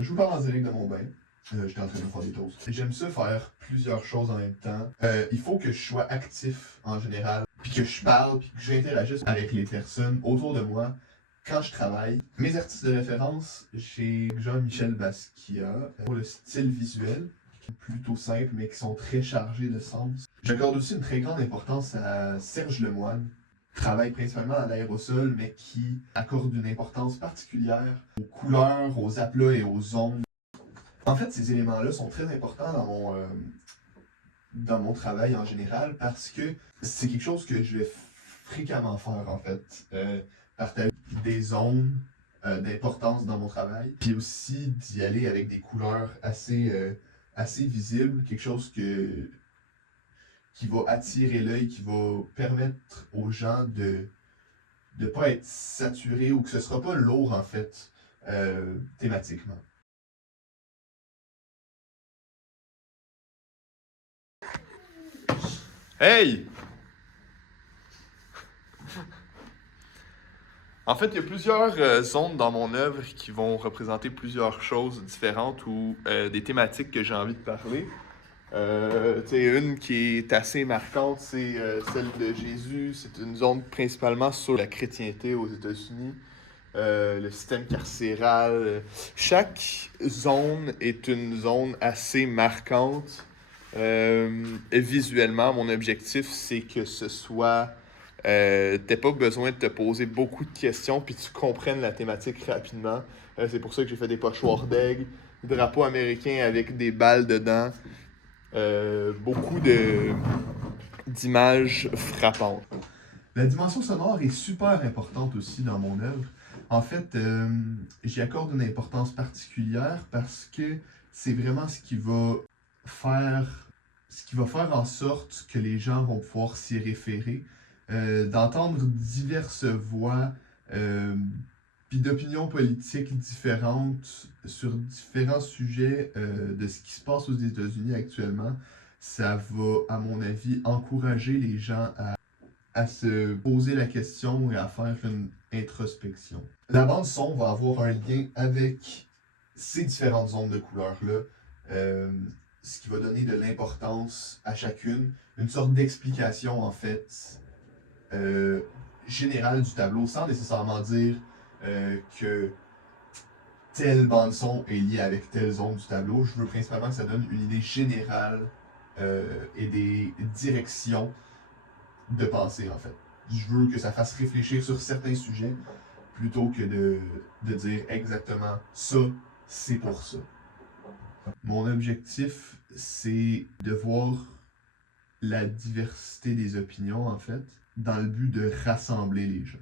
Je vous parle en direct de mon bain. J'étais en train de faire des toasts. J'aime ça faire plusieurs choses en même temps. Il faut que je sois actif en général, puis que je parle, puis que j'interagisse avec les personnes autour de moi quand je travaille. Mes artistes de référence, j'ai Jean-Michel Basquiat pour le style visuel, plutôt simple, mais qui sont très chargés de sens. J'accorde aussi une très grande importance à Serge Lemoine, qui travaille principalement à l'aérosol, mais qui accorde une importance particulière aux couleurs, aux aplats et aux ombres. En fait, ces éléments-là sont très importants dans mon travail en général parce que c'est quelque chose que je vais fréquemment faire en fait. Partager des zones d'importance dans mon travail, puis aussi d'y aller avec des couleurs assez visibles, quelque chose qui va attirer l'œil, qui va permettre aux gens de ne pas être saturés ou que ce ne sera pas lourd en fait thématiquement. Hey! En fait, il y a plusieurs zones dans mon œuvre qui vont représenter plusieurs choses différentes ou des thématiques que j'ai envie de parler. Une qui est assez marquante, c'est celle de Jésus. C'est une zone principalement sur la chrétienté aux États-Unis, le système carcéral. Chaque zone est une zone assez marquante. Visuellement, mon objectif, c'est que ce soit t'as pas besoin de te poser beaucoup de questions puis tu comprennes la thématique rapidement. C'est pour ça que j'ai fait des pochoirs d'aigle, drapeau américain avec des balles dedans. Beaucoup d'images frappantes. La dimension sonore est super importante aussi dans mon œuvre. En fait, j'y accorde une importance particulière parce que c'est vraiment ce qui va faire en sorte que les gens vont pouvoir s'y référer, d'entendre diverses voix, puis d'opinions politiques différentes sur différents sujets de ce qui se passe aux États-Unis actuellement. Ça va, à mon avis, encourager les gens à se poser la question et à faire une introspection. La bande son va avoir un lien avec ces différentes zones de couleurs-là, ce qui va donner de l'importance à chacune, une sorte d'explication en fait générale du tableau, sans nécessairement dire que telle bande son est liée avec telle zone du tableau. Je veux principalement que ça donne une idée générale et des directions de pensée, en fait. Je veux que ça fasse réfléchir sur certains sujets plutôt que de dire exactement ça, c'est pour ça. Mon objectif, c'est de voir la diversité des opinions, en fait, dans le but de rassembler les gens.